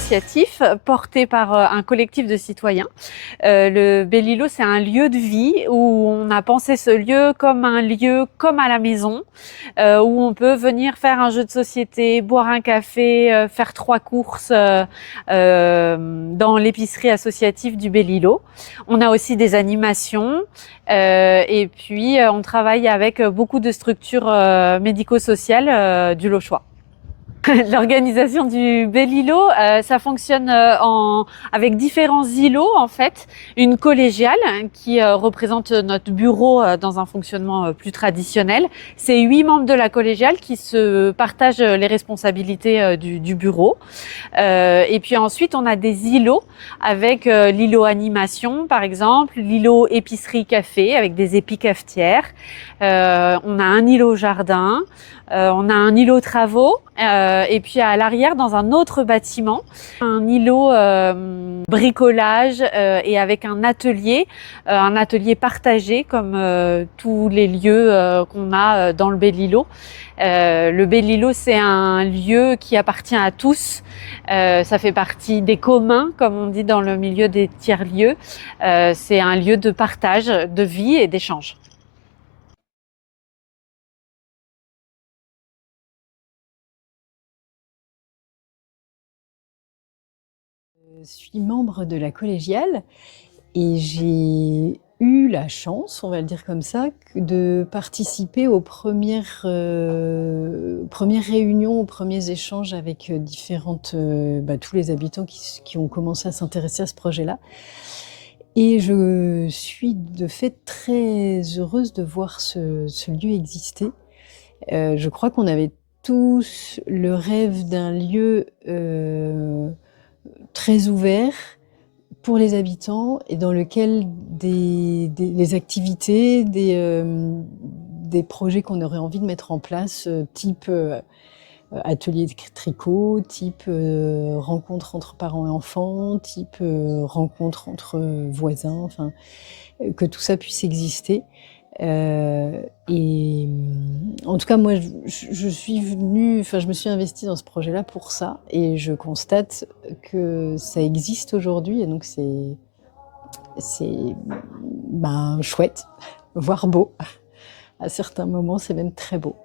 associatif porté par un collectif de citoyens. Le Belle-Îlot, c'est un lieu de vie où on a pensé ce lieu comme un lieu comme à la maison, où on peut venir faire un jeu de société, boire un café, faire 3 courses dans l'épicerie associative du Belle-Îlot. On a aussi des animations et puis on travaille avec beaucoup de structures médico-sociales du Lochois. L'organisation du Belle-Îlot, ça fonctionne avec différents îlots en fait. Une collégiale qui représente notre bureau dans un fonctionnement plus traditionnel. C'est 8 membres de la collégiale qui se partagent les responsabilités du bureau. Et puis ensuite, on a des îlots avec l'îlot animation par exemple, l'îlot épicerie café avec des épicafetières. On a un îlot jardin. On a un îlot travaux et puis à l'arrière, dans un autre bâtiment, un îlot bricolage et avec un atelier partagé comme tous les lieux qu'on a dans le Belle-Îlot. Le Belle-Îlot, c'est un lieu qui appartient à tous. Ça fait partie des communs, comme on dit dans le milieu des tiers-lieux. C'est un lieu de partage, de vie et d'échange. Je suis membre de la collégiale et j'ai eu la chance, on va le dire comme ça, de participer aux premières réunions, aux premiers échanges avec tous les habitants qui ont commencé à s'intéresser à ce projet-là. Et je suis de fait très heureuse de voir ce lieu exister. Je crois qu'on avait tous le rêve d'un lieu très ouvert pour les habitants et dans lequel les activités, des projets qu'on aurait envie de mettre en place, type atelier de tricot, type rencontre entre parents et enfants, type rencontre entre voisins, enfin, que tout ça puisse exister. En tout cas, moi, je suis venue, enfin, je me suis investie dans ce projet-là pour ça, et je constate que ça existe aujourd'hui, et donc c'est chouette, voire beau. À certains moments, c'est même très beau.